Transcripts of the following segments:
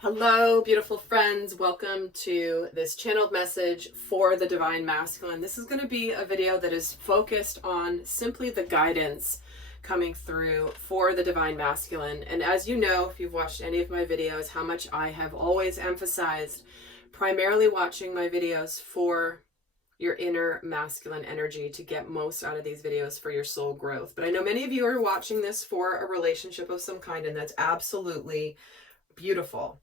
Hello, beautiful friends. Welcome to this channeled message for the Divine Masculine. This is going to be a video that is focused on simply the guidance coming through for the Divine Masculine. And as you know, if you've watched any of my videos, how much I have always emphasized primarily watching my videos for your inner masculine energy to get most out of these videos for your soul growth. But I know many of you are watching this for a relationship of some kind, and that's absolutely beautiful.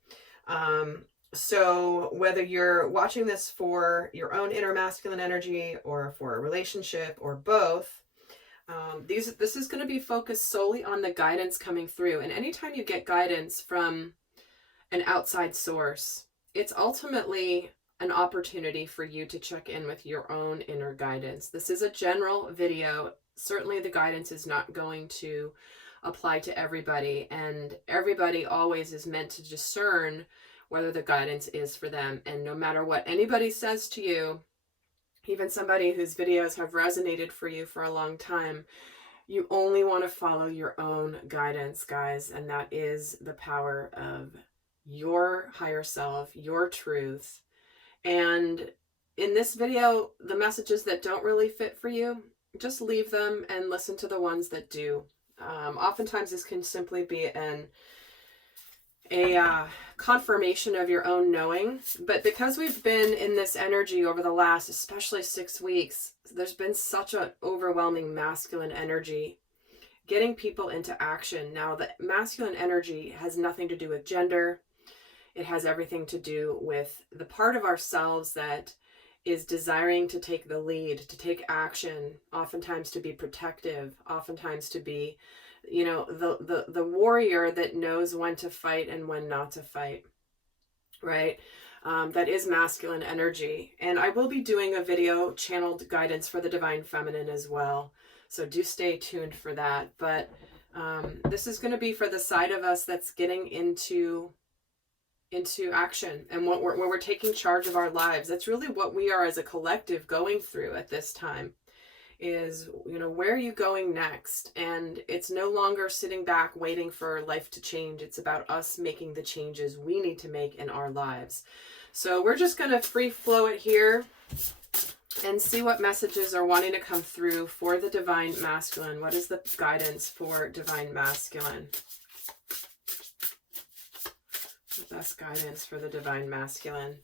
So whether you're watching this for your own inner masculine energy or for a relationship or both, this is going to be focused solely on the guidance coming through. And anytime you get guidance from an outside source, it's ultimately an opportunity for you to check in with your own inner guidance. This is a general video. Certainly the guidance is not going to apply to everybody, and everybody always is meant to discern whether the guidance is for them. And no matter what anybody says to you, even somebody whose videos have resonated for you for a long time, you only want to follow your own guidance, guys. And that is the power of your higher self, your truth. And in this video, the messages that don't really fit for you, just leave them and listen to the ones that do. Oftentimes this can simply be a confirmation of your own knowing, but because we've been in this energy over the last, especially 6 weeks, there's been such an overwhelming masculine energy getting people into action. Now, the masculine energy has nothing to do with gender. It has everything to do with the part of ourselves that is desiring to take the lead, to take action, oftentimes to be protective, oftentimes to be, the warrior that knows when to fight and when not to fight, right? That is masculine energy. And I will be doing a video channeled guidance for the Divine Feminine as well. So do stay tuned for that. But this is going to be for the side of us that's getting into action, and when we're taking charge of our lives. That's really what we are as a collective going through at this time is, where are you going next? And it's no longer sitting back waiting for life to change. It's about us making the changes we need to make in our lives. So we're just going to free flow it here and see what messages are wanting to come through for the Divine Masculine. What is the guidance for Divine Masculine? The best guidance for the Divine Masculine.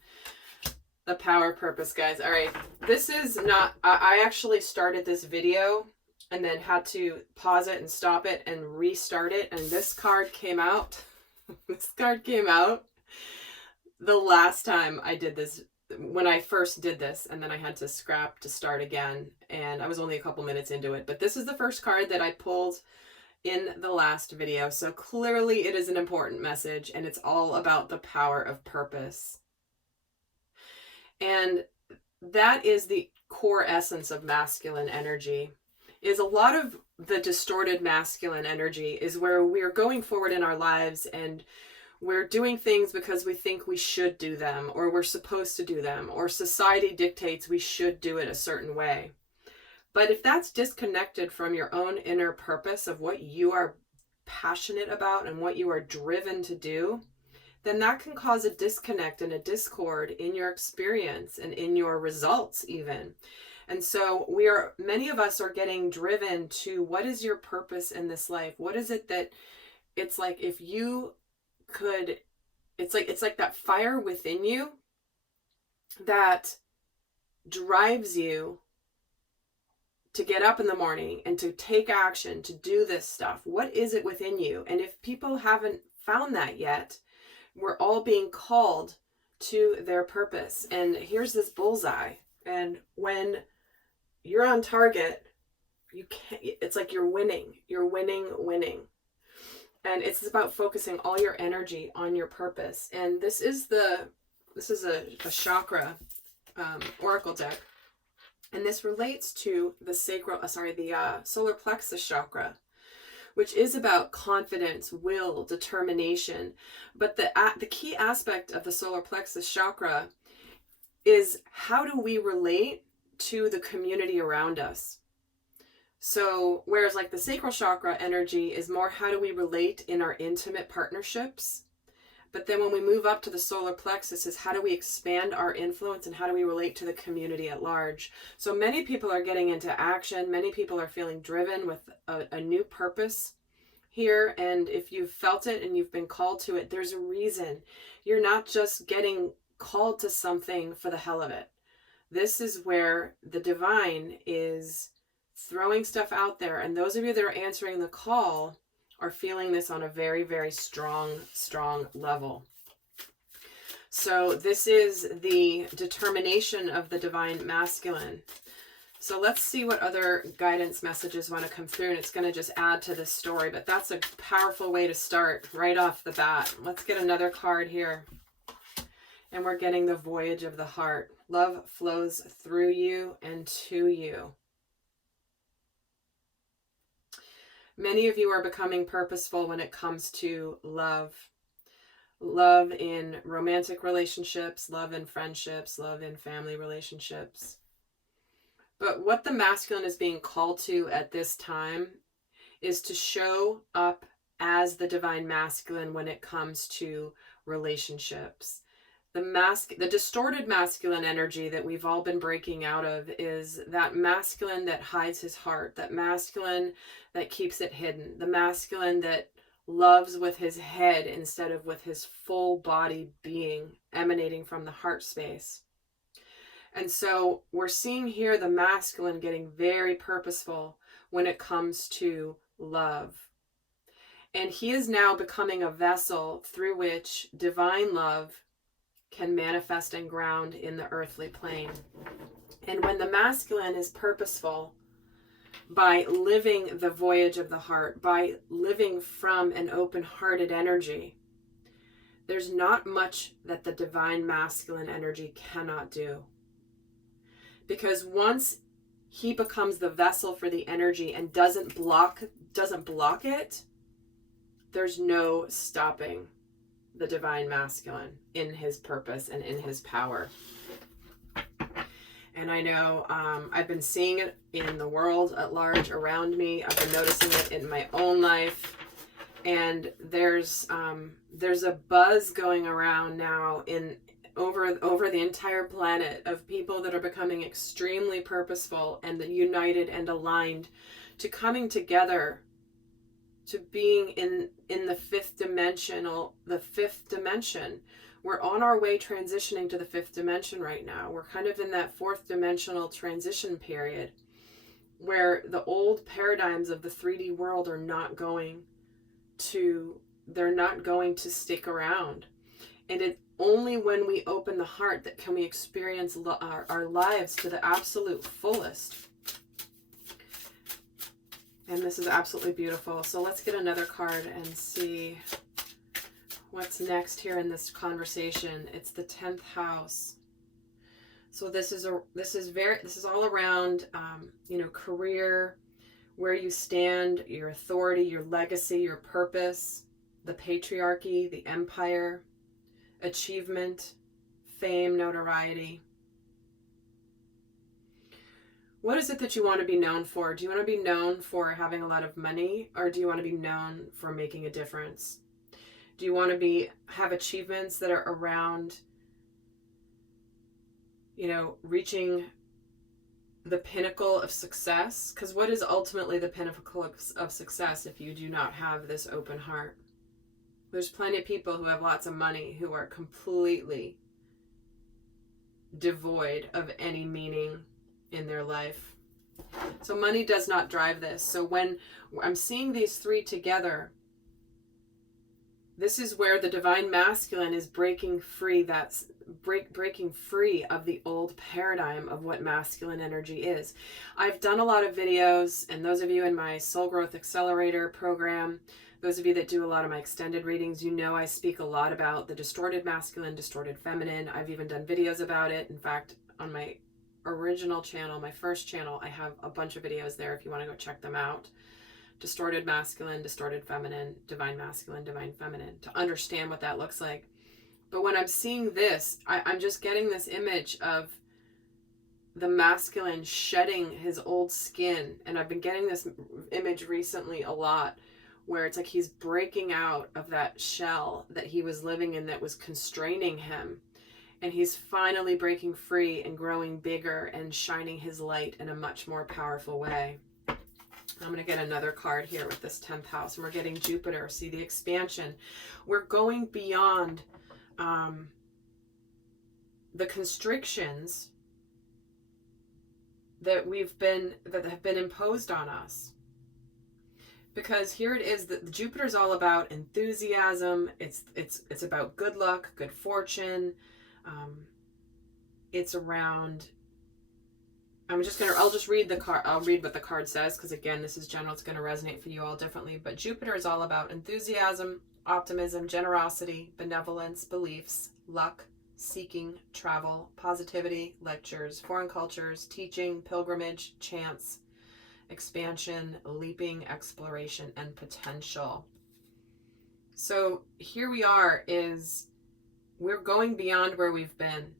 The power purpose, guys. All right, this is not, I actually started this video and then had to pause it and stop it and restart it, and this card came out. This card came out the last time I did this, when I first did this, and then I had to scrap to start again, and I was only a couple minutes into it. But this is the first card that I pulled in the last video. So clearly it is an important message, and it's all about the power of purpose. And that is the core essence of masculine energy. Is a lot of the distorted masculine energy is where we're going forward in our lives and we're doing things because we think we should do them, or we're supposed to do them, or society dictates we should do it a certain way. But if that's disconnected from your own inner purpose of what you are passionate about and what you are driven to do, then that can cause a disconnect and a discord in your experience and in your results even. And so many of us are getting driven to, what is your purpose in this life? What is it that, it's like, if you could, it's like that fire within you that drives you to get up in the morning and to take action, to do this stuff. What is it within you? And if people haven't found that yet, we're all being called to their purpose. And here's this bullseye. And when you're on target, it's like you're winning. You're winning. And it's about focusing all your energy on your purpose. And this is a chakra oracle deck. And this relates to the solar plexus chakra, which is about confidence, will, determination. But the key aspect of the solar plexus chakra is, how do we relate to the community around us? So whereas like the sacral chakra energy is more, how do we relate in our intimate partnerships? But then when we move up to the solar plexus is how do we expand our influence and how do we relate to the community at large? So many people are getting into action. Many people are feeling driven with a new purpose here. And if you've felt it and you've been called to it, there's a reason. You're not just getting called to something for the hell of it. This is where the divine is throwing stuff out there. And those of you that are answering the call are feeling this on a very, very strong level. So this is the determination of the divine masculine. So let's see what other guidance messages want to come through, and it's going to just add to this story, but that's a powerful way to start right off the bat. Let's get another card here. And we're getting the Voyage of the Heart. Love flows through you and to you. Many of you are becoming purposeful when it comes to love. Love in romantic relationships, love in friendships, love in family relationships. But what the masculine is being called to at this time is to show up as the divine masculine when it comes to relationships. The distorted masculine energy that we've all been breaking out of is that masculine that hides his heart, that masculine that keeps it hidden, the masculine that loves with his head instead of with his full body being emanating from the heart space. And so we're seeing here the masculine getting very purposeful when it comes to love. And he is now becoming a vessel through which divine love can manifest and ground in the earthly plane. And when the masculine is purposeful by living the voyage of the heart, by living from an open-hearted energy, there's not much that the divine masculine energy cannot do. Because once he becomes the vessel for the energy and doesn't block it, there's no stopping the divine masculine in his purpose and in his power. And I know I've been seeing it in the world at large around me. I've been noticing it in my own life. And there's a buzz going around now over the entire planet of people that are becoming extremely purposeful and united and aligned to coming together, to being in the fifth dimension. We're on our way transitioning to the fifth dimension right now. We're kind of in that fourth dimensional transition period where the old paradigms of the 3D world are not going to stick around. And it's only when we open the heart that can we experience our lives to the absolute fullest. And this is absolutely beautiful. So let's get another card and see what's next here in this conversation. It's the 10th house. So this is all around career, where you stand, your authority, your legacy, your purpose, the patriarchy, the empire, achievement, fame, notoriety. What is it that you want to be known for? Do you want to be known for having a lot of money, or do you want to be known for making a difference? Do you want to have achievements that are around, reaching the pinnacle of success? Because what is ultimately the pinnacle of success if you do not have this open heart? There's plenty of people who have lots of money who are completely devoid of any meaning in their life. So money does not drive this. So when I'm seeing these three together, this is where the divine masculine is breaking free. That's breaking free of the old paradigm of what masculine energy is. I've done a lot of videos, and those of you in my Soul Growth Accelerator program, those of you that do a lot of my extended readings, I speak a lot about the distorted masculine, distorted feminine. I've even done videos about it. In fact, on my original channel, my first channel, I have a bunch of videos there if you want to go check them out. Distorted masculine, distorted feminine, divine masculine, divine feminine, to understand what that looks like. But when I'm seeing this, I'm just getting this image of the masculine shedding his old skin. And I've been getting this image recently a lot, where it's like he's breaking out of that shell that he was living in that was constraining him. And he's finally breaking free and growing bigger and shining his light in a much more powerful way. I'm going to get another card here with this 10th house. And we're getting Jupiter. See the expansion. We're going beyond the constrictions that have been imposed on us. Because here it is that Jupiter's all about enthusiasm. It's about good luck, good fortune. It's around, I'll just read the card. I'll read what the card says, because again, this is general. It's going to resonate for you all differently. But Jupiter is all about enthusiasm, optimism, generosity, benevolence, beliefs, luck, seeking, travel, positivity, lectures, foreign cultures, teaching, pilgrimage, chance, expansion, leaping, exploration, and potential. So here we are, we're going beyond where we've been.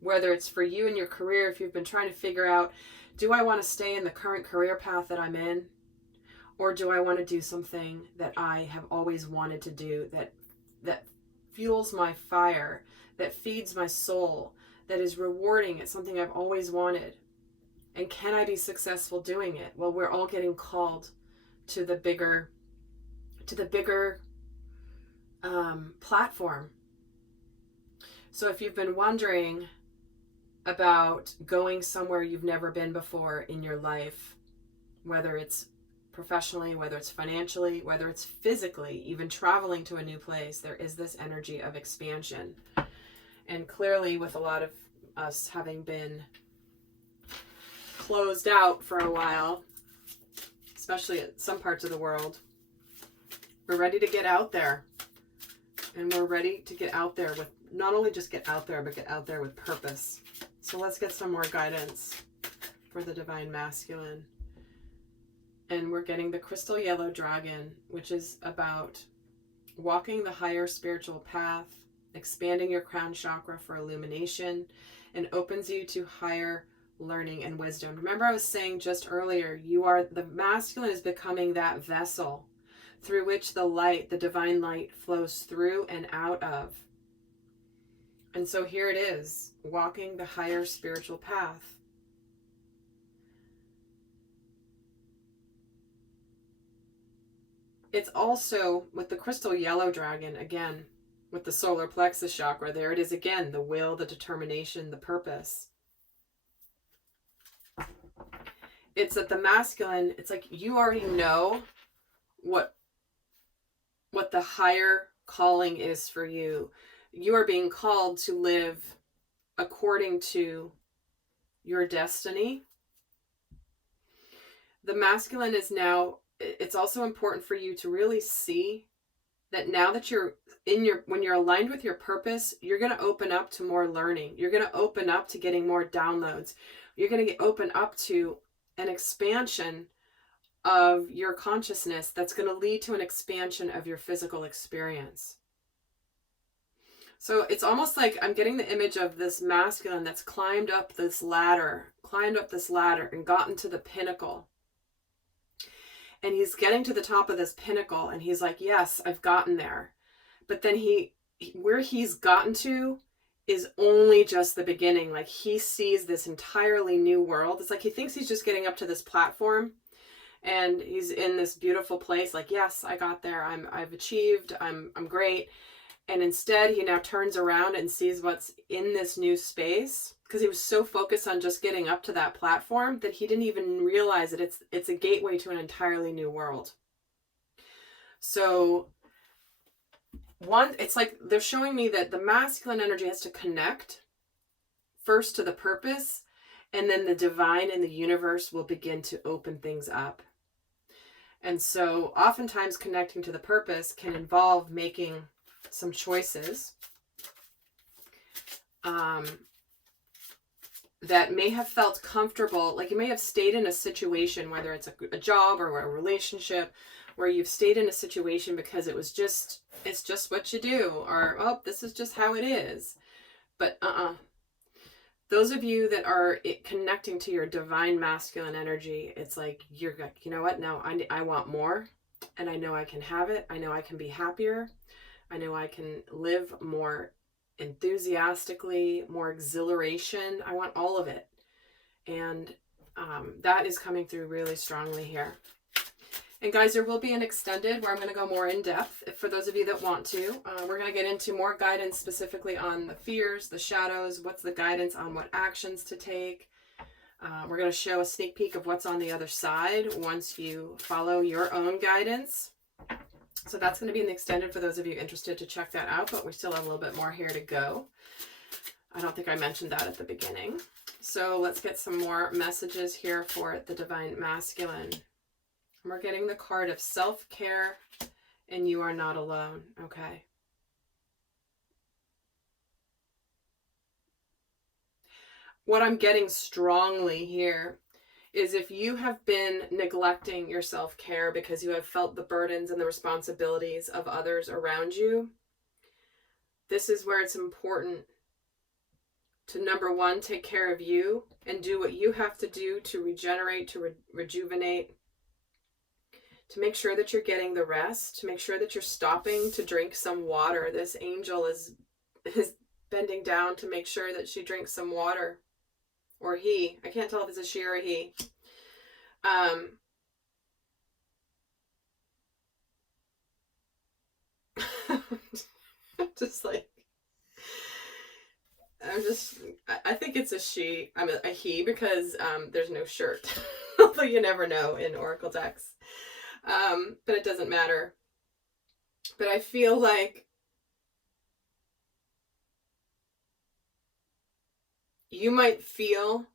Whether it's for you in your career, if you've been trying to figure out, do I want to stay in the current career path that I'm in? Or do I want to do something that I have always wanted to do, that fuels my fire, that feeds my soul, that is rewarding? It's something I've always wanted. And can I be successful doing it? Well, we're all getting called to the bigger platform. So if you've been wondering about going somewhere you've never been before in your life, whether it's professionally, whether it's financially, whether it's physically, even traveling to a new place, there is this energy of expansion. And clearly, with a lot of us having been closed out for a while, especially at some parts of the world, we're ready to get out there. And we're ready to get out there with, not only just get out there, but get out there with purpose. So let's get some more guidance for the Divine Masculine. And we're getting the Crystal Yellow Dragon, which is about walking the higher spiritual path, expanding your crown chakra for illumination, and opens you to higher learning and wisdom. Remember, I was saying just earlier, the masculine is becoming that vessel through which the light, the divine light, flows through and out of. And so here it is, walking the higher spiritual path. It's also, with the Crystal Yellow Dragon, again, with the solar plexus chakra, there it is again, the will, the determination, the purpose. It's that the masculine, it's like you already know what the higher calling is for you. You are being called to live according to your destiny. The masculine is now, it's also important for you to really see that now that when you're aligned with your purpose, you're going to open up to more learning. You're going to open up to getting more downloads. You're going to open up to an expansion of your consciousness that's going to lead to an expansion of your physical experience. So it's almost like I'm getting the image of this masculine that's climbed up this ladder and gotten to the pinnacle. And he's getting to the top of this pinnacle and he's like, yes, I've gotten there. But then where he's gotten to is only just the beginning. Like he sees this entirely new world. It's like he thinks he's just getting up to this platform and he's in this beautiful place. Like, yes, I got there. I've achieved. I'm great. And instead he now turns around and sees what's in this new space, because he was so focused on just getting up to that platform that he didn't even realize that it's a gateway to an entirely new world. So it's like they're showing me that the masculine energy has to connect first to the purpose, and then the divine and the universe will begin to open things up. And so oftentimes connecting to the purpose can involve making some choices that may have felt comfortable. Like you may have stayed in a situation, whether it's a job or a relationship, where you've stayed in a situation because it's just what you do, or, oh, this is just how it is. But those of you that are connecting to your divine masculine energy, it's like, you're like, you know what? No, I want more, and I know I can have it. I know I can be happier. I know I can live more enthusiastically, more exhilaration. I want all of it. And that is coming through really strongly here. And guys, there will be an extended where I'm going to go more in depth for those of you that want to. We're going to get into more guidance specifically on the fears, the shadows, what's the guidance on what actions to take. We're going to show a sneak peek of what's on the other side once you follow your own guidance. So that's going to be in the extended for those of you interested to check that out, but we still have a little bit more here to go. I don't think I mentioned that at the beginning. So let's get some more messages here for the Divine Masculine. We're getting the card of self-care, and you are not alone. Okay. What I'm getting strongly here is if you have been neglecting your self-care because you have felt the burdens and the responsibilities of others around you, this is where it's important to, number one, take care of you and do what you have to do to regenerate, to rejuvenate, to make sure that you're getting the rest, to make sure that you're stopping to drink some water. This angel is bending down to make sure that she drinks some water. Or he. I can't tell if it's a she or a he. I think it's a she. I'm a he because there's no shirt. Although you never know in Oracle decks. But it doesn't matter. But I feel like you might feel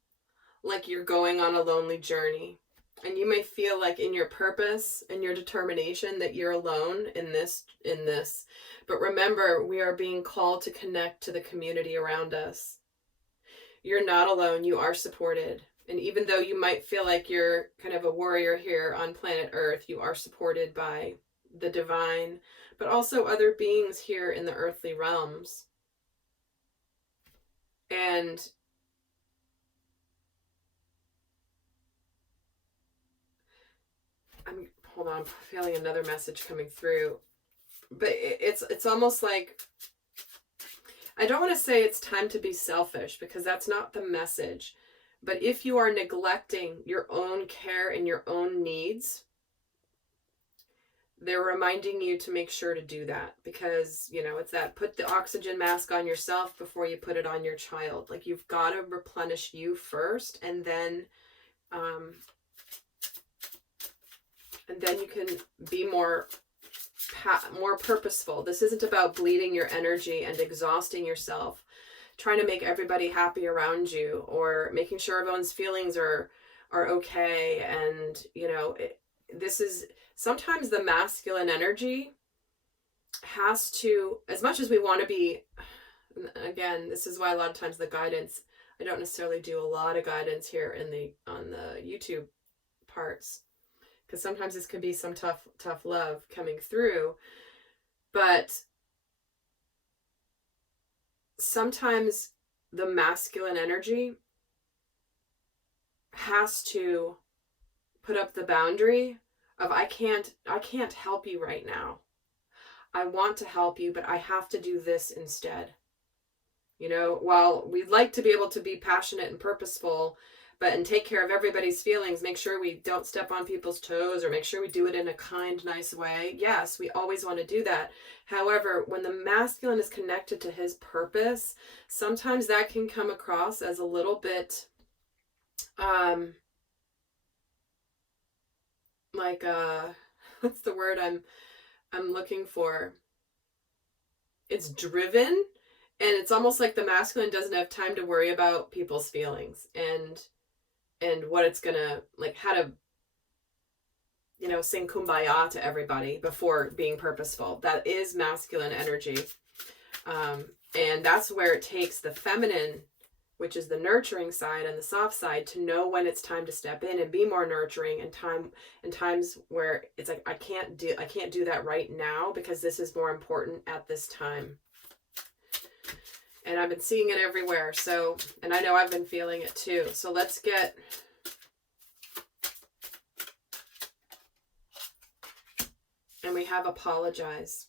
like you're going on a lonely journey. And you may feel like in your purpose and your determination that you're alone in this. But remember, we are being called to connect to the community around us. You're not alone. You are supported. And even though you might feel like you're kind of a warrior here on planet Earth, you are supported by the divine, but also other beings here in the earthly realms. And hold on, I'm feeling another message coming through. But it's almost like, I don't want to say it's time to be selfish, because that's not the message. But if you are neglecting your own care and your own needs, they're reminding you to make sure to do that. Because, you know, it's that put the oxygen mask on yourself before you put it on your child. Like, you've got to replenish you first, and then you can be more purposeful. This isn't about bleeding your energy and exhausting yourself, trying to make everybody happy around you, or making sure everyone's feelings are okay. And, you know, this is sometimes the masculine energy has to, as much as we want to be, again, this is why a lot of times the guidance, I don't necessarily do a lot of guidance here on the YouTube parts, because sometimes this could be some tough love coming through. But sometimes the masculine energy has to put up the boundary of, I can't help you right now. I want to help you, but I have to do this instead. You know, while we'd like to be able to be passionate and purposeful, and take care of everybody's feelings, make sure we don't step on people's toes, or make sure we do it in a kind, nice way. Yes, we always want to do that. However, when the masculine is connected to his purpose, sometimes that can come across as a little bit like what's the word I'm looking for? It's driven, and it's almost like the masculine doesn't have time to worry about people's feelings and what it's gonna, like, how to, you know, sing kumbaya to everybody before being purposeful. That is masculine energy. And that's where it takes the feminine, which is the nurturing side and the soft side, to know when it's time to step in and be more nurturing, and times where it's like, I can't do that right now because this is more important at this time. And I've been seeing it everywhere. So, and I know I've been feeling it too. So let's get... And we have apologize.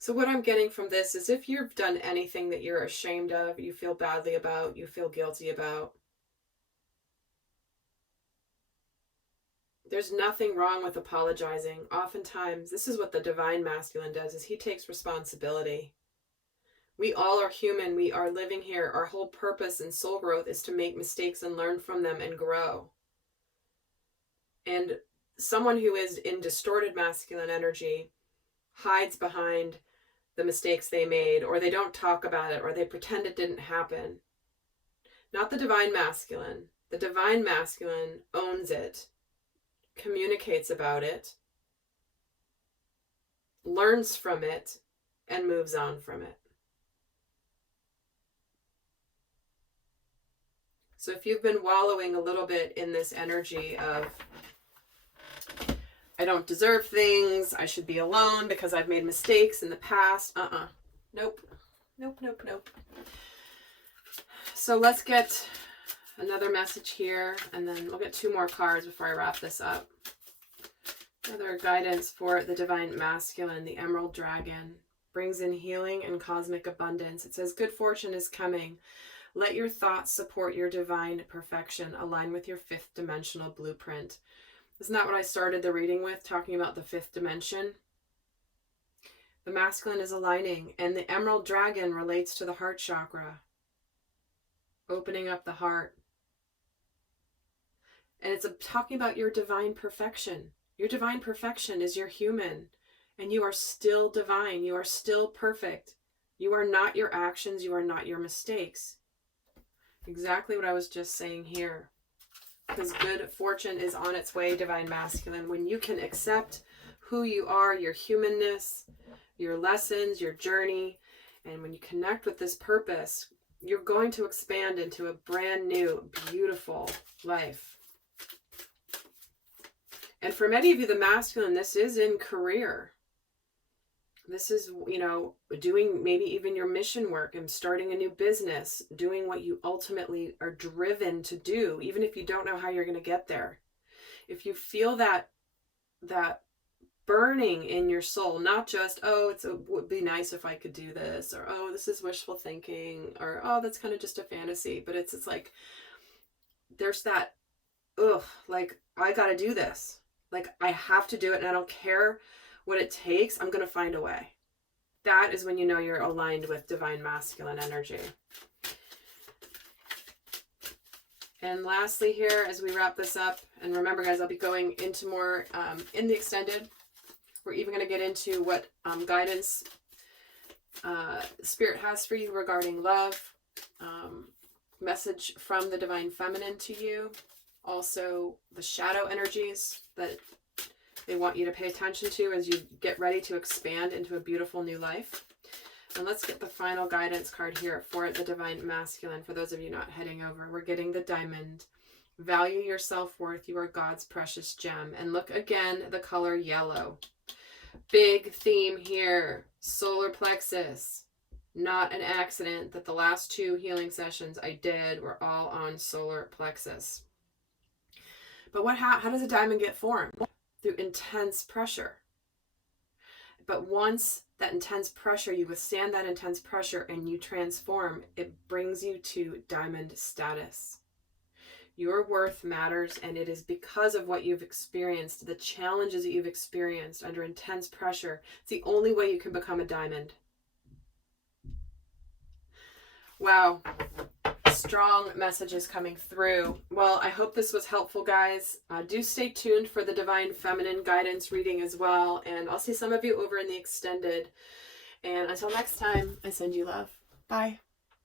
So what I'm getting from this is if you've done anything that you're ashamed of, you feel badly about, you feel guilty about, there's nothing wrong with apologizing. Oftentimes, this is what the divine masculine does, is he takes responsibility. We all are human. We are living here. Our whole purpose in soul growth is to make mistakes and learn from them and grow. And someone who is in distorted masculine energy hides behind the mistakes they made, or they don't talk about it, or they pretend it didn't happen. Not the divine masculine. The divine masculine owns it, communicates about it, learns from it, and moves on from it. So if you've been wallowing a little bit in this energy of, I don't deserve things, I should be alone because I've made mistakes in the past. Nope. So let's get another message here, and then we'll get 2 more cards before I wrap this up. Another guidance for the divine masculine, the Emerald Dragon. Brings in healing and cosmic abundance. It says, good fortune is coming. Let your thoughts support your divine perfection. Align with your 5th dimensional blueprint. Isn't that what I started the reading with, talking about the 5th dimension? The masculine is aligning, and the Emerald Dragon relates to the heart chakra. Opening up the heart. And it's talking about your divine perfection. Your divine perfection is your human, and you are still divine. You are still perfect. You are not your actions. You are not your mistakes. Exactly what I was just saying here. Because good fortune is on its way, divine masculine. When you can accept who you are, your humanness, your lessons, your journey, and when you connect with this purpose, you're going to expand into a brand new, beautiful life. And for many of you, the masculine, this is in career. This is, doing maybe even your mission work and starting a new business, doing what you ultimately are driven to do, even if you don't know how you're going to get there. If you feel that burning in your soul, not just, it would be nice if I could do this, or, this is wishful thinking, or, that's kind of just a fantasy, but it's like, there's that, I got to do this. Like, I have to do it, and I don't care what it takes, I'm going to find a way. That is when you know you're aligned with divine masculine energy. And lastly here, as we wrap this up, and remember guys, I'll be going into more in the extended. We're even going to get into what guidance Spirit has for you regarding love, message from the divine feminine to you, also the shadow energies that they want you to pay attention to as you get ready to expand into a beautiful new life. And let's get the final guidance card here for the divine masculine. For those of you not heading over, we're getting the diamond. Value your self-worth. You are God's precious gem. And look again, the color yellow. Big theme here. Solar plexus. Not an accident that the last 2 healing sessions I did were all on solar plexus. But how does a diamond get formed? Through intense pressure. But once that intense pressure, you withstand that intense pressure and you transform, it brings you to diamond status. Your worth matters, and it is because of what you've experienced, the challenges that you've experienced under intense pressure. It's the only way you can become a diamond. Wow. Strong messages coming through. Well, I hope this was helpful, guys. Do stay tuned for the divine feminine guidance reading as well, and I'll see some of you over in the extended. And until next time, I send you love. Bye.